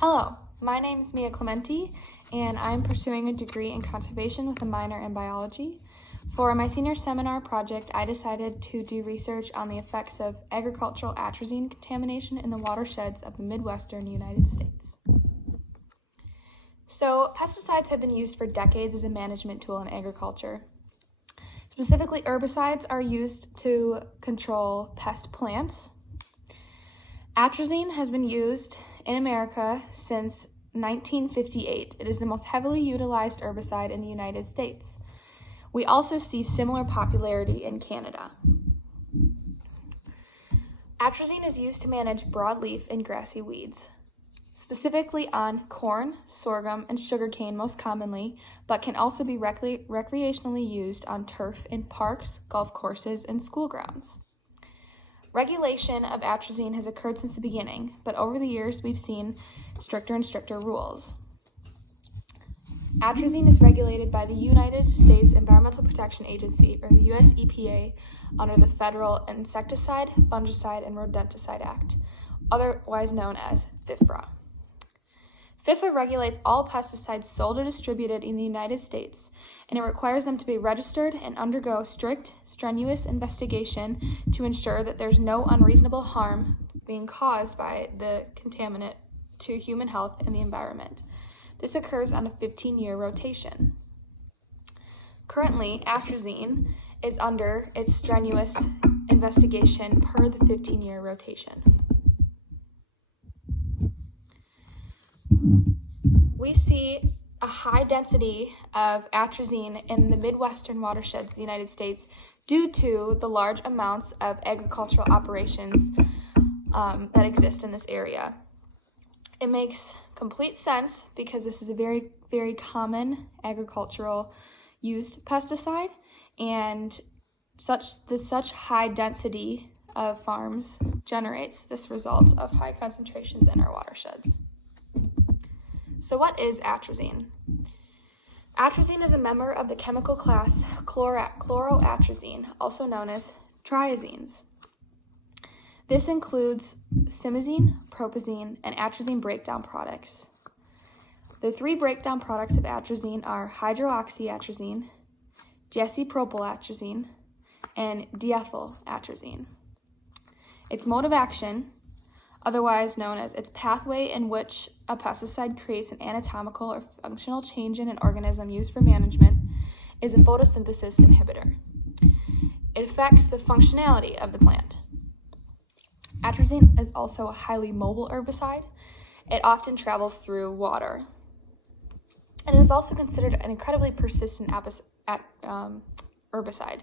Hello, my name is Mia Clementi, and I'm pursuing a degree in conservation with a minor in biology. For my senior seminar project, I decided to do research on the effects of agricultural atrazine contamination in the watersheds of the Midwestern United States. So, pesticides have been used for decades as a management tool in agriculture. Specifically, herbicides are used to control pest plants. Atrazine has been used in America since 1958. It is the most heavily utilized herbicide in the United States. We also see similar popularity in Canada. Atrazine is used to manage broadleaf and grassy weeds, specifically on corn, sorghum, and sugarcane most commonly, but can also be recreationally used on turf in parks, golf courses, and school grounds. Regulation of atrazine has occurred since the beginning, but over the years we've seen stricter and stricter rules. Atrazine is regulated by the United States Environmental Protection Agency, or the US EPA, under the Federal Insecticide, Fungicide, and Rodenticide Act, otherwise known as FIFRA. FIFRA regulates all pesticides sold or distributed in the United States, and it requires them to be registered and undergo strict, strenuous investigation to ensure that there's no unreasonable harm being caused by the contaminant to human health and the environment. This occurs on a 15-year rotation. Currently, atrazine is under its strenuous investigation per the 15-year rotation. We see a high density of atrazine in the Midwestern watersheds of the United States due to the large amounts of agricultural operations that exist in this area. It makes complete sense because this is a very, very common agricultural used pesticide, and such high density of farms generates this result of high concentrations in our watersheds. So what is atrazine? Atrazine is a member of the chemical class chloroatrazine, also known as triazines. This includes simazine, propazine, and atrazine breakdown products. The three breakdown products of atrazine are hydroxyatrazine, diacylpropalatrazine, and diethylatrazine. Its mode of action, otherwise known as its pathway in which a pesticide creates an anatomical or functional change in an organism used for management, is a photosynthesis inhibitor. It affects the functionality of the plant. Atrazine is also a highly mobile herbicide. It often travels through water. And it is also considered an incredibly persistent herbicide,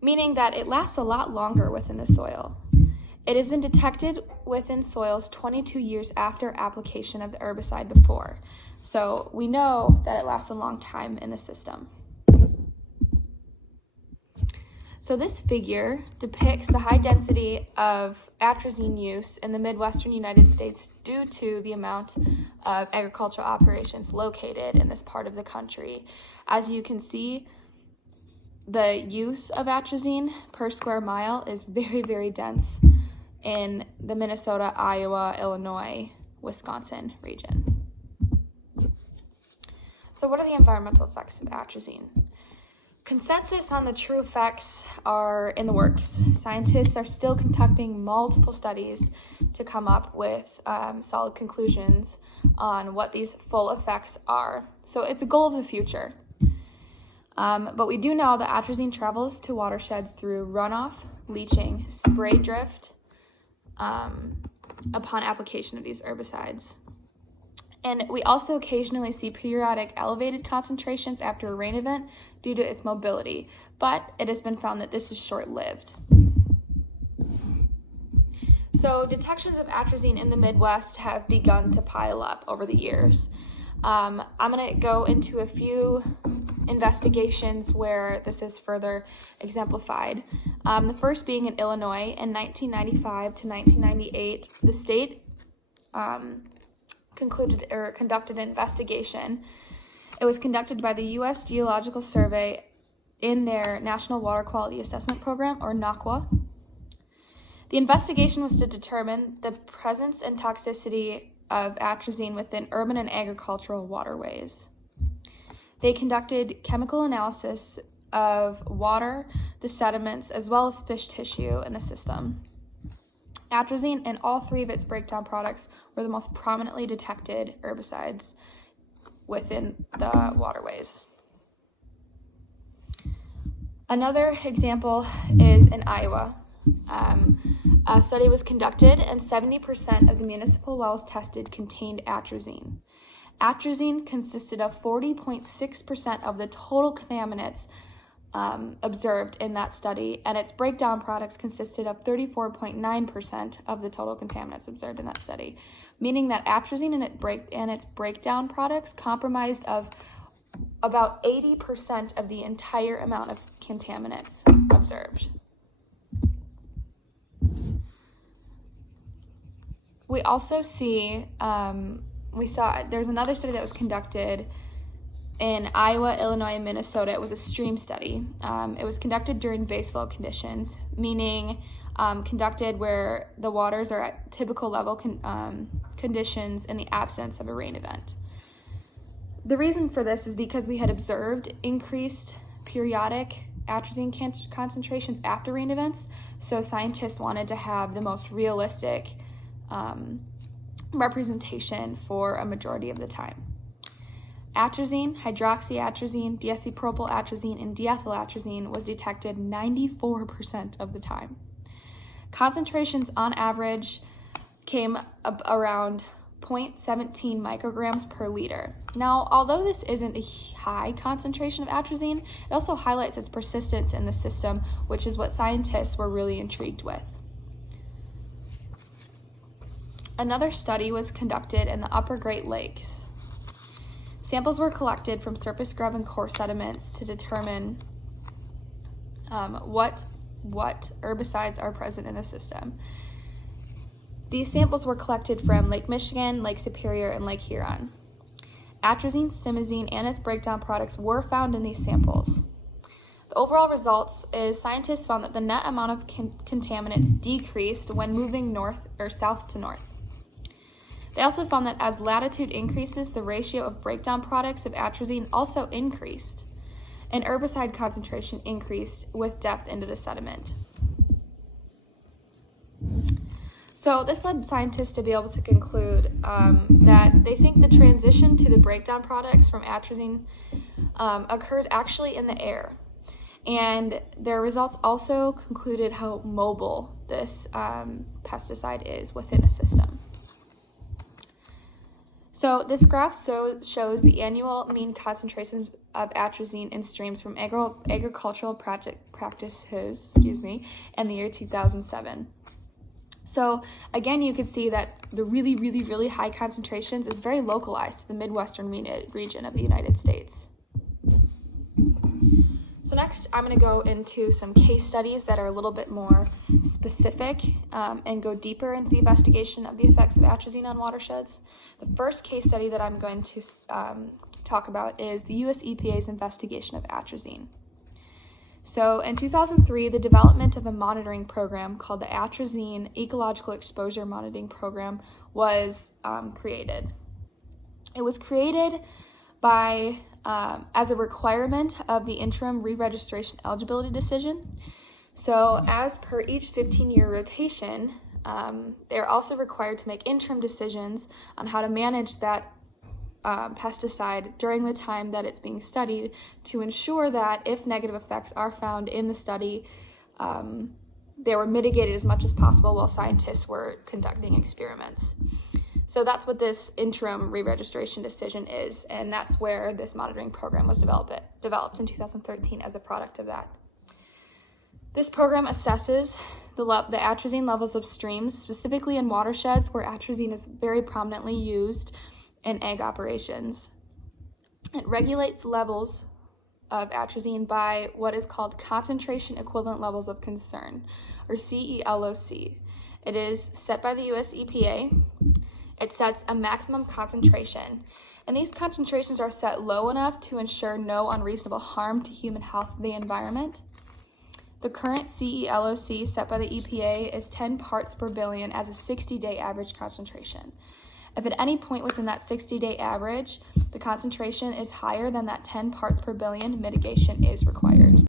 meaning that it lasts a lot longer within the soil. It has been detected within soils 22 years after application of the herbicide before. So we know that it lasts a long time in the system. So this figure depicts the high density of atrazine use in the Midwestern United States due to the amount of agricultural operations located in this part of the country. As you can see, the use of atrazine per square mile is very, very dense in the Minnesota, Iowa, Illinois, Wisconsin region. So what are the environmental effects of atrazine? Consensus on the true effects are in the works. Scientists are still conducting multiple studies to come up with solid conclusions on what these full effects are. So it's a goal of the future. But we do know that atrazine travels to watersheds through runoff, leaching, spray drift, upon application of these herbicides. And we also occasionally see periodic elevated concentrations after a rain event due to its mobility, but it has been found that this is short-lived. So detections of atrazine in the Midwest have begun to pile up over the years. I'm going to go into a few investigations where this is further exemplified. The first being in Illinois in 1995 to 1998, the state conducted an investigation. It was conducted by the U.S. Geological Survey in their National Water Quality Assessment Program, or NAQA. The investigation was to determine the presence and toxicity of atrazine within urban and agricultural waterways. They conducted chemical analysis of water, the sediments, as well as fish tissue in the system. Atrazine and all three of its breakdown products were the most prominently detected herbicides within the waterways. Another example is in Iowa. A study was conducted and 70% of the municipal wells tested contained atrazine. Atrazine consisted of 40.6% of the total contaminants observed in that study, and its breakdown products consisted of 34.9% of the total contaminants observed in that study, meaning that atrazine and its breakdown products comprised of about 80% of the entire amount of contaminants observed. We also see, there's another study that was conducted in Iowa, Illinois, and Minnesota. It was a stream study. It was conducted during baseflow conditions, meaning conducted where the waters are at typical level conditions in the absence of a rain event. The reason for this is because we had observed increased periodic atrazine concentrations after rain events, so scientists wanted to have the most realistic representation for a majority of the time. Atrazine, hydroxyatrazine, deisopropylatrazine, and diethylatrazine was detected 94% of the time. Concentrations on average came up around 0.17 micrograms per liter. Now, although this isn't a high concentration of atrazine, it also highlights its persistence in the system, which is what scientists were really intrigued with. Another study was conducted in the Upper Great Lakes. Samples were collected from surface scrub and core sediments to determine what herbicides are present in the system. These samples were collected from Lake Michigan, Lake Superior, and Lake Huron. Atrazine, simazine, and its breakdown products were found in these samples. The overall results is scientists found that the net amount of contaminants decreased when moving north or south to north. They also found that as latitude increases, the ratio of breakdown products of atrazine also increased, and herbicide concentration increased with depth into the sediment. So this led scientists to be able to conclude that they think the transition to the breakdown products from atrazine occurred actually in the air. And their results also concluded how mobile this pesticide is within a system. So this graph shows the annual mean concentrations of atrazine in streams from agricultural practices in the year 2007. So again, you can see that the really, really, really high concentrations is very localized to the Midwestern region of the United States. So next, I'm going to go into some case studies that are a little bit more specific and go deeper into the investigation of the effects of atrazine on watersheds. The first case study that I'm going to talk about is the U.S. EPA's investigation of atrazine. So in 2003, the development of a monitoring program called the Atrazine Ecological Exposure Monitoring Program was created. It was created by as a requirement of the interim re-registration eligibility decision. So as per each 15-year rotation, they're also required to make interim decisions on how to manage that pesticide during the time that it's being studied to ensure that if negative effects are found in the study, they were mitigated as much as possible while scientists were conducting experiments. So that's what this interim re-registration decision is, and that's where this monitoring program was developed in 2013 as a product of that. This program assesses the atrazine levels of streams, specifically in watersheds where atrazine is very prominently used in ag operations. It regulates levels of atrazine by what is called concentration equivalent levels of concern, or CELOC. It is set by the U.S. EPA. It sets a maximum concentration, and these concentrations are set low enough to ensure no unreasonable harm to human health or the environment. The current CELOC set by the EPA is 10 parts per billion as a 60-day average concentration. If at any point within that 60-day average, the concentration is higher than that 10 parts per billion, mitigation is required.